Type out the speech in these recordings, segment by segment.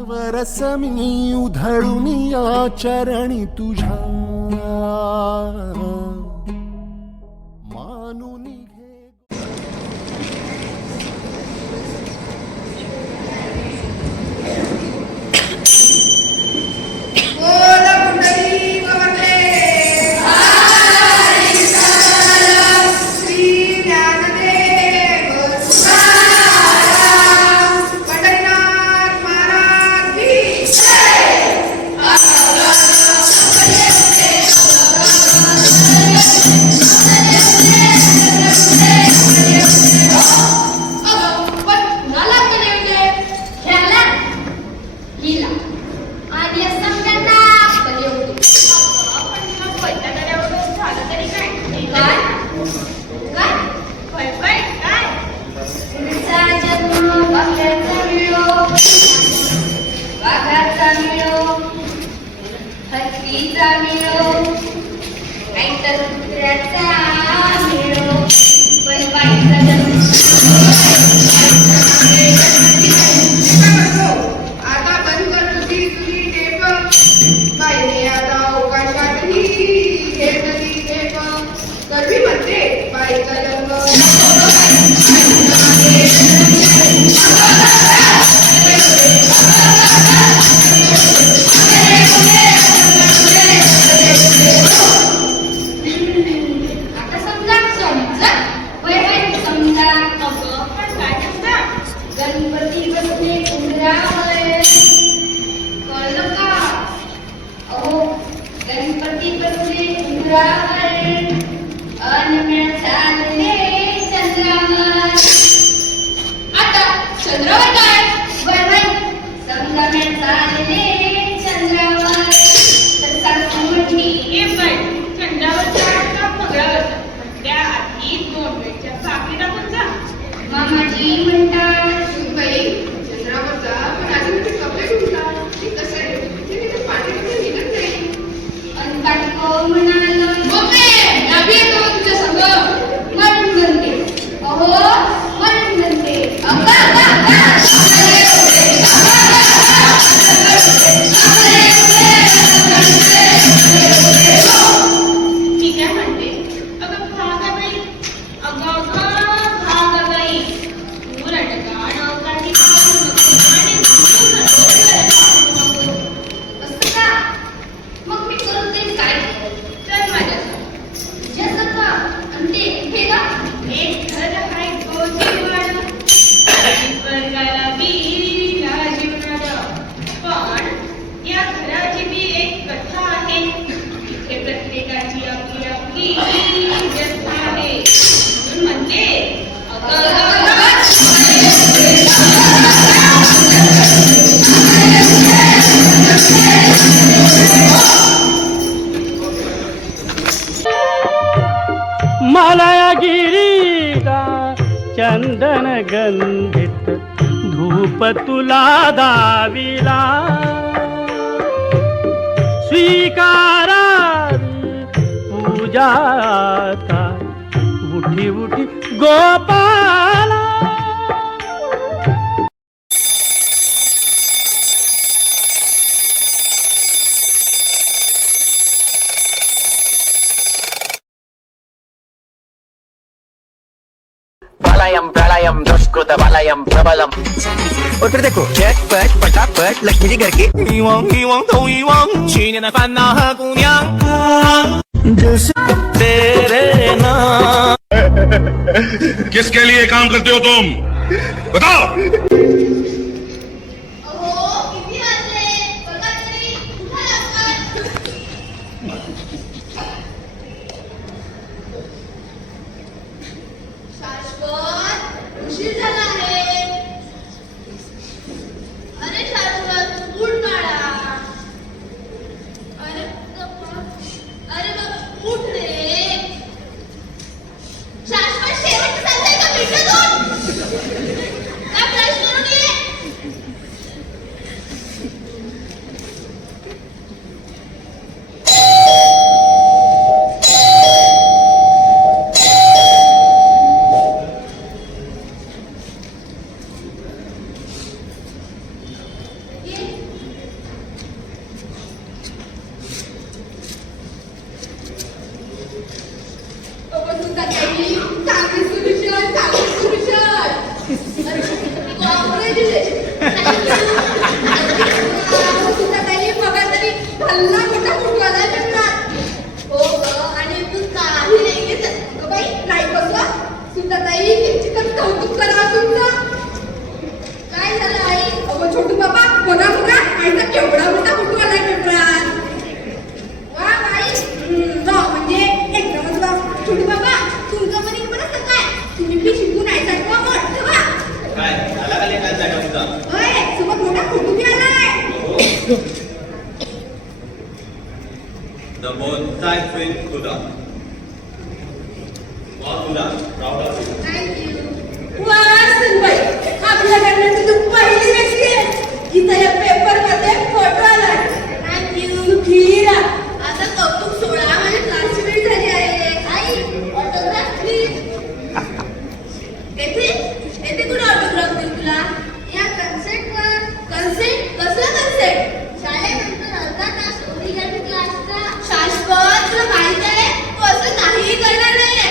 नवरस मी उधळून या चरणी तुझ्या मानून घे. चंदन गंधित धूप तुला दाविला स्वीकारावी पूजाता उठी उठी गोपाला. प्रलयम प्रलयम दुष्कृत बलयम प्रबलम. उधर देखो चट पट पटापट लक्ष्मी जी घर के 一汪一汪都一汪，去年的烦恼和姑娘。 तेरे नाम. किसके लिए काम करते हो तुम बताओ. The bonsai friend Kuda. Wow, Kuda, proud of you. वा सुनबाई, आपल्याकडनं तू पहिली व्यक्ती आहे इथं या पेपर मध्ये फोटो आलाय. सुखीरा. आता कौतुक सोळा माझ्या क्लासमेट झाली आहे. आई ऑटोग्राफ प्लीज. येथे कुठे ऑटोग्राफ देऊ तुला? या कन्सेप्टवर. कन्सेप्ट? कसला कन्सेप्ट? शाळेनंतर अर्धा तास ओरिगामी क्लासचा. शाश्वत, तुला माहित आहे तू असं काहीही करणार नाहीये.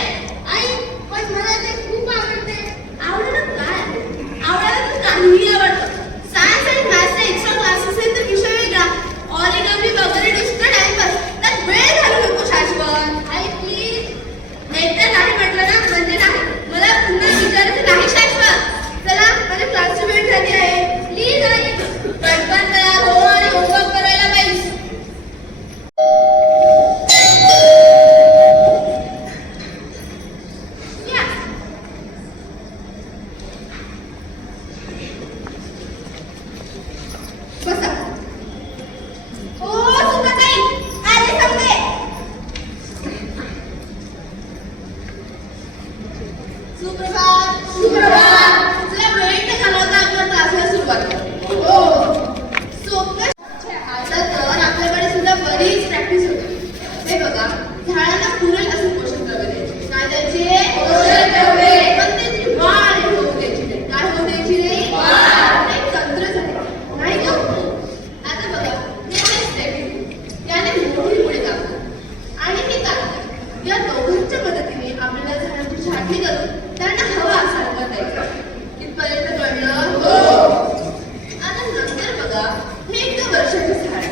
आई पण मला ते खूप आवडते. आवडलं काय? आवडायला तर काहीही आवडतं. सायन्स आणि मॅथ्सचे एक्स्ट्रा क्लासेस आहेत तर विषय वेगळा. ऑरिगामी वगैरे नुसतं टाइमपास. त्यात वेळ घालू नको शाश्वत. आई प्लीज. एकदा नाही म्हटलं ना म्हणजे नाही. मला पुन्हा विचारायचं नाही शाश्वत. चला माझ्या क्लासची वेळ झाली आहे. प्लीज आई पटकन तयार हो आणि होमवर्क करायला पाहिजे. या. बसा. ओ सुखाताई आले समजे. सुप्रभात. सुप्रभात. तुला वेळ तर झाला होता आपल्या क्लासला सुरुवात. हो. सोपं. आता तर आपल्याकडे सुद्धा बरीच प्रॅक्टिस होते. हे बघा झाडांना पुरेल असे पोषक द्रव्य द्यायचे. काय द्यायचे? पोषक द्रव्ये. पण त्याची वाढ होऊ द्यायची नाही. काय होऊ द्यायची नाही? वाढ. एक तंत्र झाले नाही का? आता बघा हे स्टेप याने मोठी मुळे कापतात आणि हे कापतात. या दोघांच्या मदतीने आपल्याला झाडांची छाटणी करून त्यांना हवा सारखं द्यायचं. इथपर्यंत कळलं? हो. आता नंतर बघा हे एका वर्षाचं झाड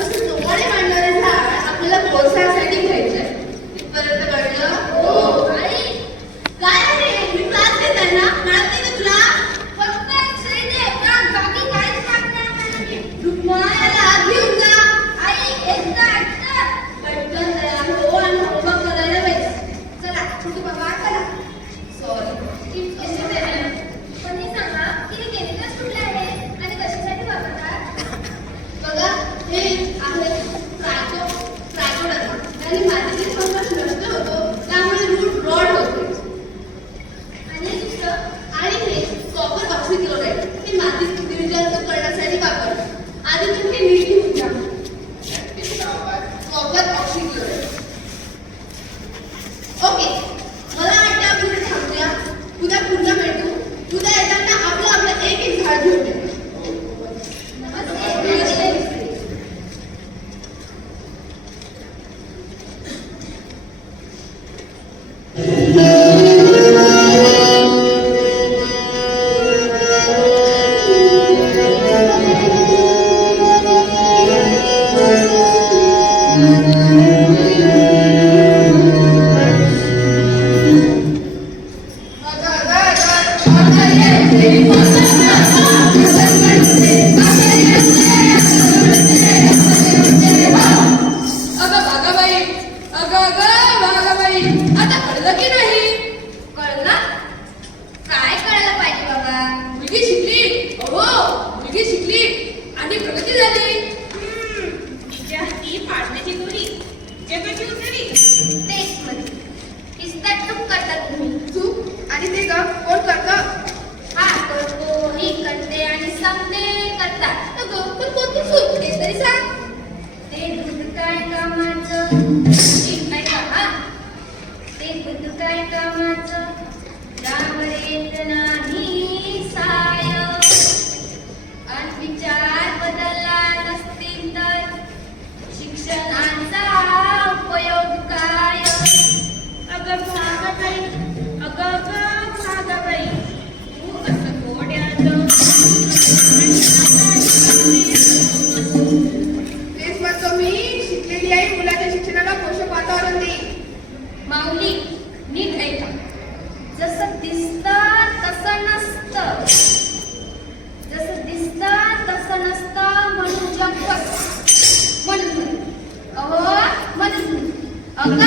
असं जोमाने वाढणारं झाड आपल्याला पोसासाठी घ्यायचंय. इथपर्यंत कळलं? हो. आई काय आहे मी क्लास देत आहे ना कळत नाही का तुला? फक्त अक्षरे दे का बाकी काहीच लागणार नाही. रुक्मायाला आत घेऊन जा. आई एकदा पटकन तयार हो आणि होमवर्क करायला पाहिजे. चला छोटू बाबा चला. सॉरी पण हे सांगा की हे केमिकल्स कुठले आहे आणि कशासाठी वापरतात? बघा हे आहे ट्रायकोडर्मा. त्याने मातीतील फंगस नष्ट होतो त्यामुळे रूट रॉड होते. आणि दुसरं आणि हे कॉपर ऑक्सिक्लोराइड हे मातीत निर्जंतुक करण्यासाठी वापरतात. आधी तुम्ही नीट घेऊन घ्या. Copper oxychloride. ओके मला वाटतं आपण इथे थांबूया. उद्या पुन्हा भेटू. उद्या येताना आपलं एक एक झाड घेऊन येऊ. आता कळलं की नाही? कळलं? काय कळलं पाहिजे बाबा? मुलगी शिकली. हो मुलगी शिकली आणि प्रगती झाली. तिच्या हाती पाडण्याची दोरी जगाची उतरली. तेच म्हणजे किस्तात चूक करतात तुम्ही. चूक आणि ते ग कोण करतं? हा करतो ही करते आणि समजे करतात. अगं पण कोणती चूक ते तरी सांग. ते दूध काय कामाचं ठीक नाही का? हा ते दूध काय कामाचं त्यावर येत नाही साय. आणि विचार बदलला नसतील तर शिक्षणाचा उपयोग काय? अगं भागाबाई अगं भागाबाई तू असं गोड्याचं तेच म्हणतो मी शिकलेली आई मुलाच्या शिक्षणाला पोषक वातावरण देईल. माऊली नीट ऐका. जसं दिसतं तसं नसतं. जसं दिसतं तसं नसतं म्हणून जग बस म्हणून अहो म्हणून अगं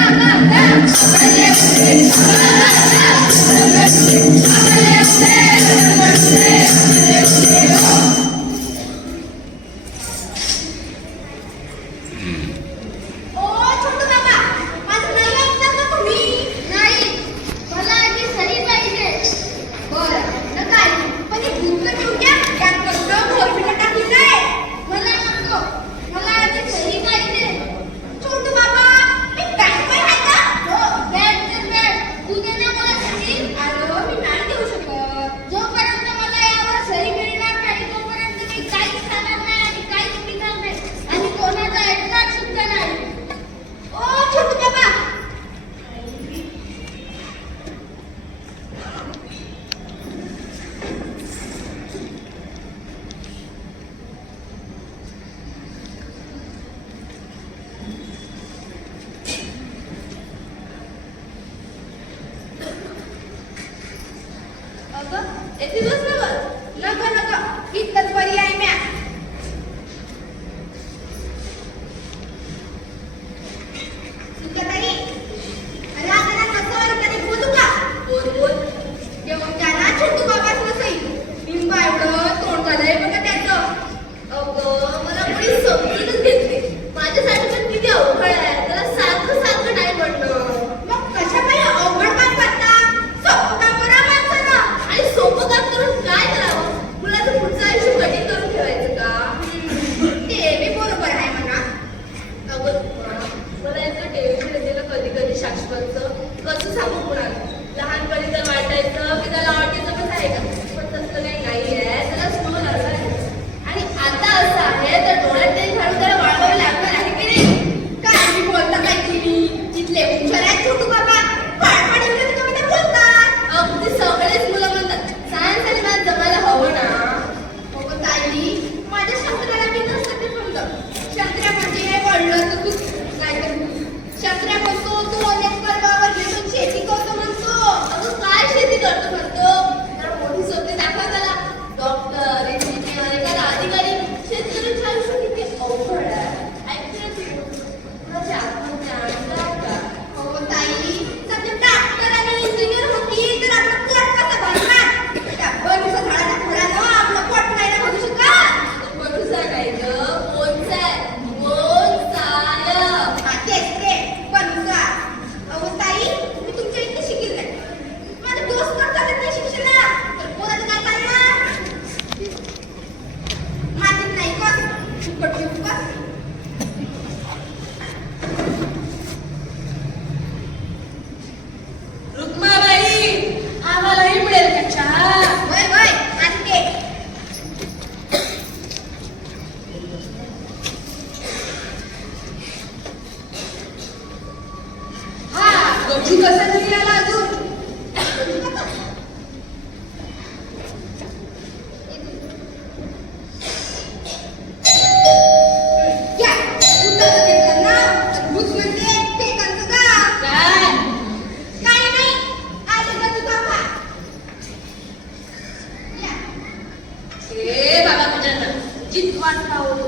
वाचला होतो.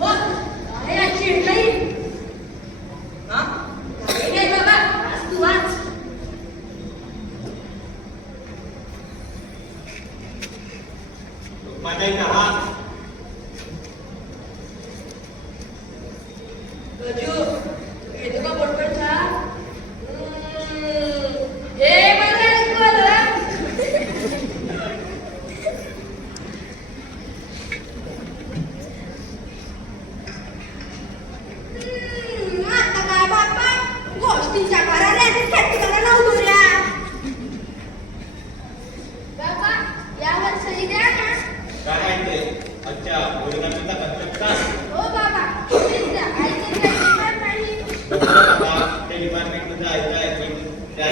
बघ, आहे याची हेडलाईन. हा? काही नाही बाबा, वाच तू वाच. गजू, येतो का पोटपटचा? मला ऐकू आलं. आता काय बाप्पा, गोष्टीच्या भराऱ्या फटकाला नव्हत्या. बाबा, यावर सही द्या ना. अच्छा भोजनाचा कन्सेप्ट हो बाबा, प्लीज द्या. ऐकत नाही. ते डिपार्टमेंट मध्ये ऐकायचं त्या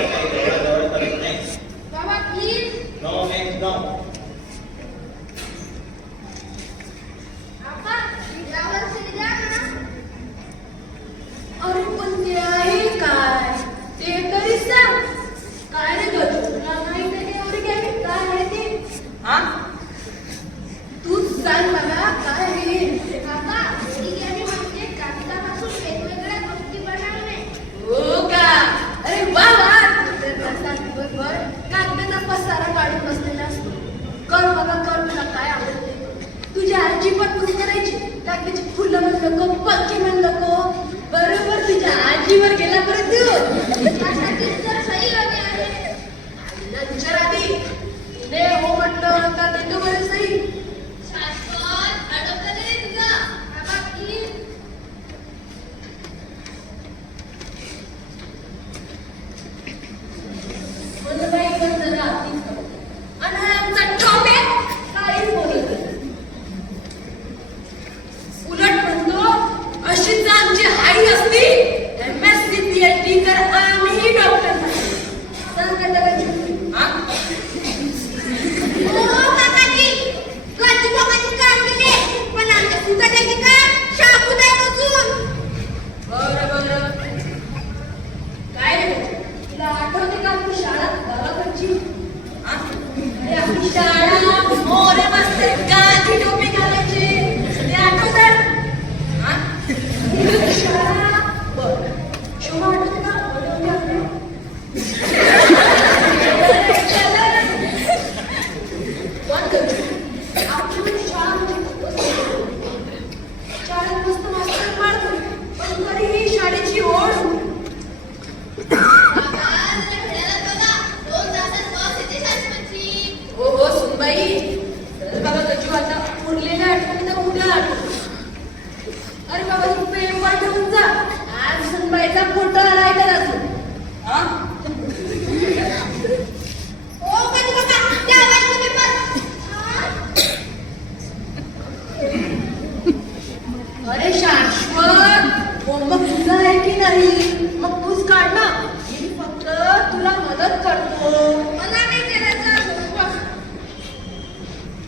जवळ करत नाही. बाबा प्लीज. No next no. बाबा, यावर सही द्या ना. अरे पण ते आहे काय? ते तरी सांग. काय रे गं? तुला माहिती आहे एवढी काय आहे ते? हा? तूच सांग मला काय आहे? बाबा, ओरिगॅमी म्हणजे कागदापासून वेगवेगळ्या गोष्टी बनवणे. हो का? अरे वा वा. तर असा दिवसभर कागदाचा पसारा काढून बसलेला असतो. कर बाबा कर, तुला काय आवडत ते. तुझी आजी पण खूप करायची. कागदाची फुलं म्हणलं को, पक्की म्हणलं को. बरोबर तुझ्या आजीवर गेला परत देऊ. त्यासाठी तर सही हवी आहे. आईला विचार आधी. तिने हो म्हटलं तर देतो बरं सही. शाश्वत अडकलं रे तुझं. बाबा प्लीज. बोल बाई, पण जरा आधीच कर. आणि आमचा टॉमे काहीच बोलत नाही. उलट म्हणतो, अशीच आमची आई असती MSc PhD तर आम्ही डॉक्टर झालो. सांग का त्याला? हा? हो काकाजी, गजू काकाजी काम केले, पण आमच्या सुकाच्याची काम शाबू नाही अजून. बरं. काय रे, तुला आठवते का आपली शाळा गावाकडची? हा? अरे आपली शाळा मोरे मस्त गाठी टोपी घालायची, ते आठवतात? हा? शाळा बरं, शोभा आठवते का? बनवली आपली. पण गजू, आपली शाळा म्हणजे खूपच मोठी. शाळेत मस्त मास्तर मारतो, पण तरीही शाळेची ओढ. हो हो सुनबाई, तर बाबा गजू आता उरलेल्या आठवणी तर उद्या आठवण. अरे बाबा तू पेपर ठेवून जा. आज सुनबाईचा फोटो आलाय तर अजून. हा? ओ गजू काका, त्या बाईचा पेपर. अरे शाश्वत, होमवर्क तुझा आहे की नाही? मग तूच काढ ना. मी फक्त तुला मदत करतो. मला नाही करायचं.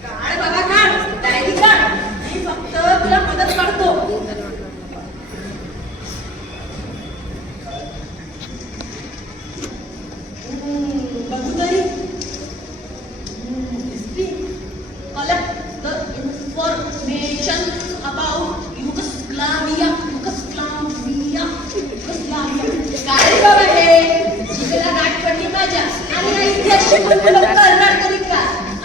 काढ बाबा काढ, डायरी काढ. मी फक्त तुला मदत करतो. बघू तरी. Collect the information about Yugoslavia. काय रे बाबा हे? शिकला गाठ पडली माझ्या. आणि इतिहास शिकून तुला करणार तरी का?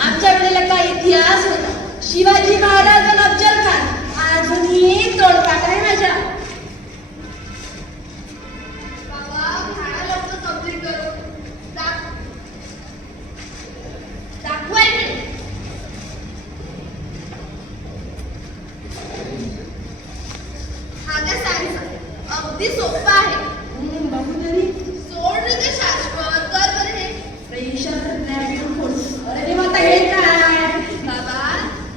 आमच्या वेळेला काय इतिहास होता? शिवाजी महाराज आणि अफजल खान अजूनही तोंडपाठ आहे माझ्या. बाबा खाना लवकर कंप्लीट करू. दाखवायचे. हा काय सायन्स अगदी सोपं आहे. बघू तरी. सोड रे ते शाश्वत, कर बरं हे. अरे रे माता, हे काय? बाबा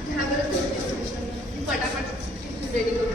घ्या बरं थोडी पटापट रेडी करून.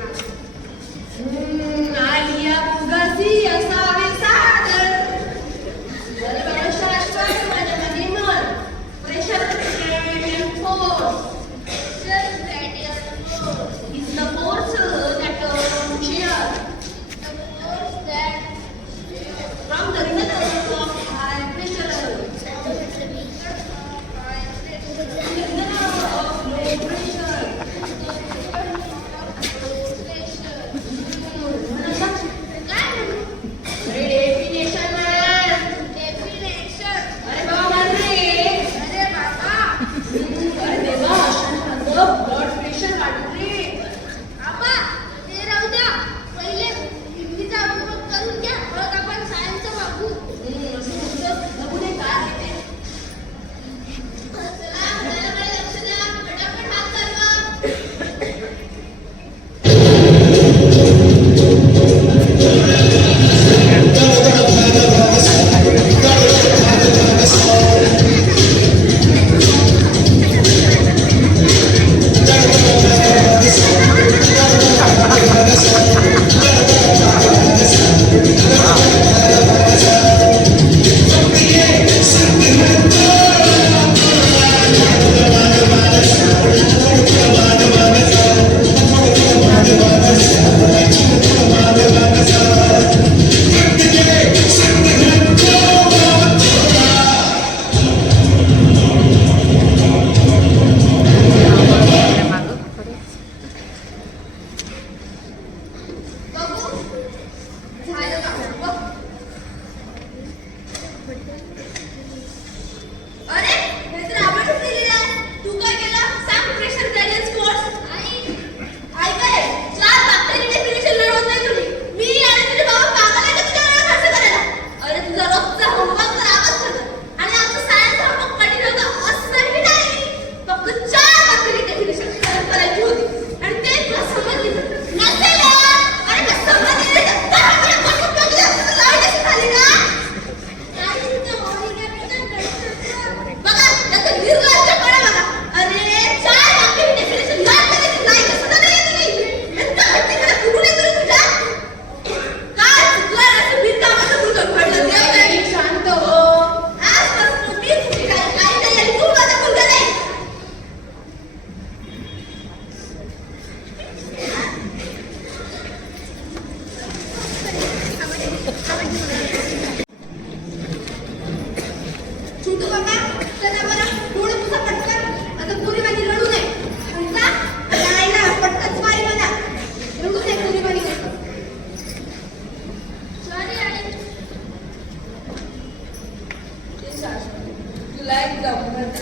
बघ.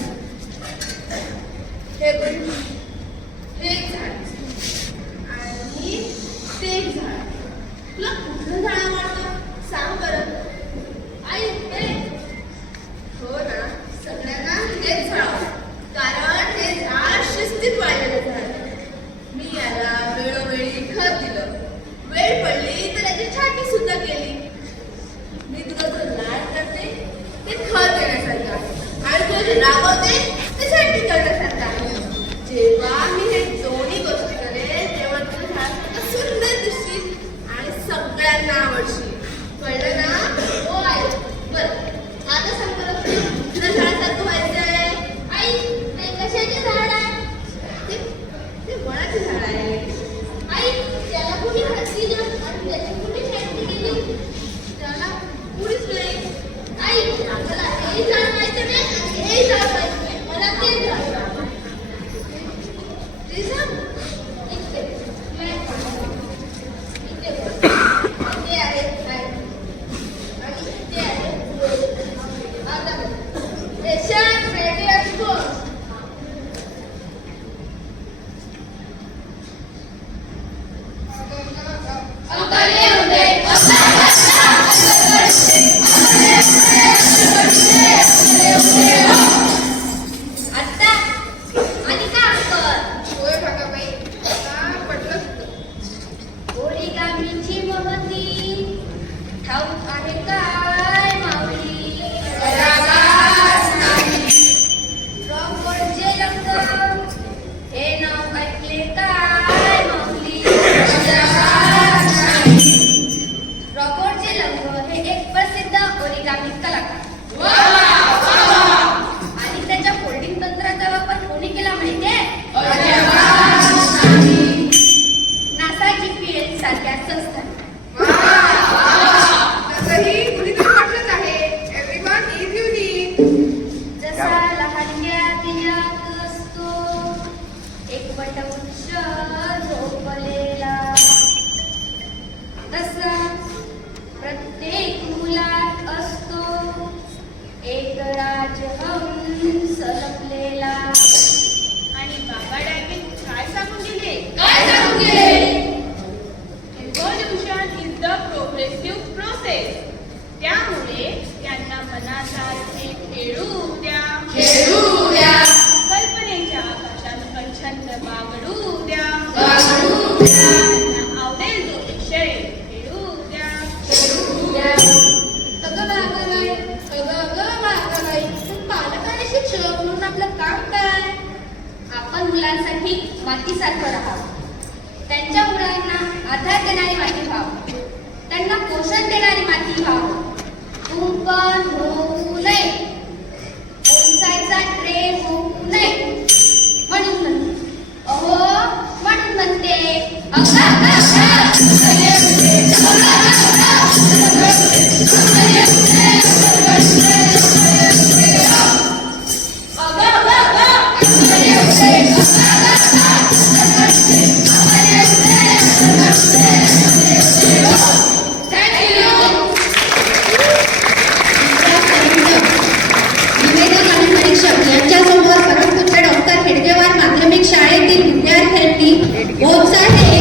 हे बघ. हे एक झाड आणि ते एक झाड. तुला कुठलं झाड आवडतं सांग बरं. आई हे हो ना, सगळ्यांना हेच झाड आवडतं. कारण हे झाड शिस्तीत वाढलेलं झाड आहे. मी याला वेळोवेळी खत दिलं, वेळ पडली तर याची छाटणी सुद्धा केली. मी तुला जो लाड करते ते खत देण्यासारखं आहे आणि तुला जे रागवते ते छाटणी करण्यासारखं आहे. जेव्हा मी हे दोन्ही गोष्टी करेन तेव्हा तुझं झाड सुंदर दिसशील आणि सगळ्यांना आवडशील. कळलं ना? हो आई. बरं आता सांग बरं, तुला झाडासारखं व्हायचंय. आई ते कशाचे झाड आहे? ते वडाचे झाड आहे. आई त्याला कुणी हात दिलं आणि त्याची कुणी छाटणी केली? त्याला कुणीच नाही. आई आपल्याला हे झाड व्हायचं नाही आणि हे झाड व्हायचं नाही. मला ते झाड व्हायचं. ते सांग. इथे इथे आहे काय आणि इथे आहे. आता देशात रेडी असतो. आता आणि का कर होय भागाबाई, आता पटलं तुझं. ओरिगामीची महती ठाऊक आहे काय माऊली? रॉबर्टचे रंग हे नाव ऐकले काय माऊली? रॉबर्टचे रंग हे एक प्रसिद्ध ओरिगामी कलाकार आणि त्याच्या फोल्डिंग तंत्राचा वापर कोणी केला माहितीये? नासा GPL सारख्या संस्थांनी. तसंही कुणीतरी म्हटलंच आहे, एव्हरीवन इज युनिक. जसा लहानग्या तिच्यात असतो एक वटवृक्ष झोपलेला, तसा प्रत्येक मुलात असतो एक राजहंस लपलेला. आणि बाबा डायबिन काय सांगून गेले? Evolution is the progressive process. त्यामुळे त्यांना मनासारखे खेळू द्या, कल्पनेच्या आकाशात छंद बागडू द्या, त्यांना आवडेल तो विषय खेळू द्या. अगं बागाबाई, अगं बागाबाई, पालक आणि शिक्षक म्हणून आपलं काम काय? आपण मुलांसाठी मातीसारखं राहावं, त्यांच्या मुलांना आधार देणारी माती व्हावं, त्यांना पोषण देणारी माती व्हावं. कुंपण